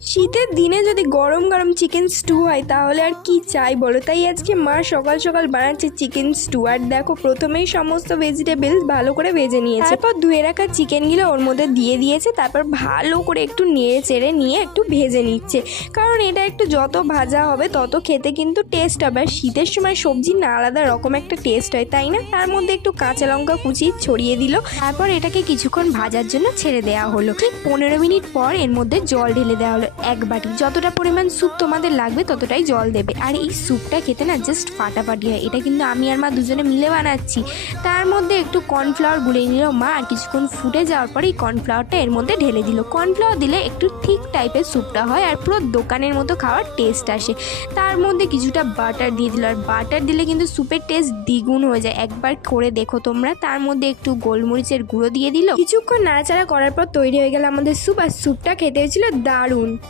শীতের দিনে যদি গরম গরম চিকেন স্টু হয় তাহলে আর কি চাই বলো। তাই আজকে মা সকাল সকাল বানাচ্ছে চিকেন স্টু। আর দেখো প্রথমেই সমস্ত ভেজিটেবল ভালো করে ভেজে নিয়েছে, তারপর ধুয়ে রাখা চিকেনগুলো ওর মধ্যে দিয়ে দিয়েছে, তারপর ভালো করে একটু নেড়ে চেড়ে নিয়ে একটু ভেজে নিচ্ছে, কারণ এটা একটু যত ভাজা হবে তত খেতে কিন্তু টেস্ট হবে। আর শীতের সময় সবজি না আলাদা রকম একটা টেস্ট হয়, তাই না? তার মধ্যে একটু কাঁচা লঙ্কা কুচি ছড়িয়ে দিল, তারপর এটাকে কিছুক্ষণ ভাজার জন্য ছেড়ে দেওয়া হলো। ঠিক 15 মিনিট পর এর মধ্যে জল ঢেলে দেওয়া হলো এক বাটি। যতটা পরিমাণ স্যুপ তোমাদের লাগবে ততটাই জল দেবে। আর এই স্যুপটা খেতে না জাস্ট ফাটাফাটি হয়। এটা কিন্তু আমি আর মা দুজনে মিলে বানাচ্ছি। তার মধ্যে একটু কর্নফ্লাওয়ার গুলে নিল মা, আর কিছুক্ষণ ফুটে যাওয়ার পরে এই কর্নফ্লাওয়ারটা এর মধ্যে ঢেলে দিল। কর্নফ্লাওয়ার দিলে একটু ঠিক টাইপের স্যুপটা হয় আর পুরো দোকানের মতো খাওয়ার টেস্ট আসে। তার মধ্যে কিছুটা বাটার দিয়ে দিল, আর বাটার দিলে কিন্তু স্যুপের টেস্ট দ্বিগুণ হয়ে যায়। একবার করে দেখো তোমরা। তার মধ্যে একটু গোলমরিচের গুঁড়ো দিয়ে দিল। কিছুক্ষণ নাড়াচাড়া করার পর তৈরি হয়ে গেল আমাদের স্যুপ। আর স্যুপটা খেতে হয়েছিল দারুণ।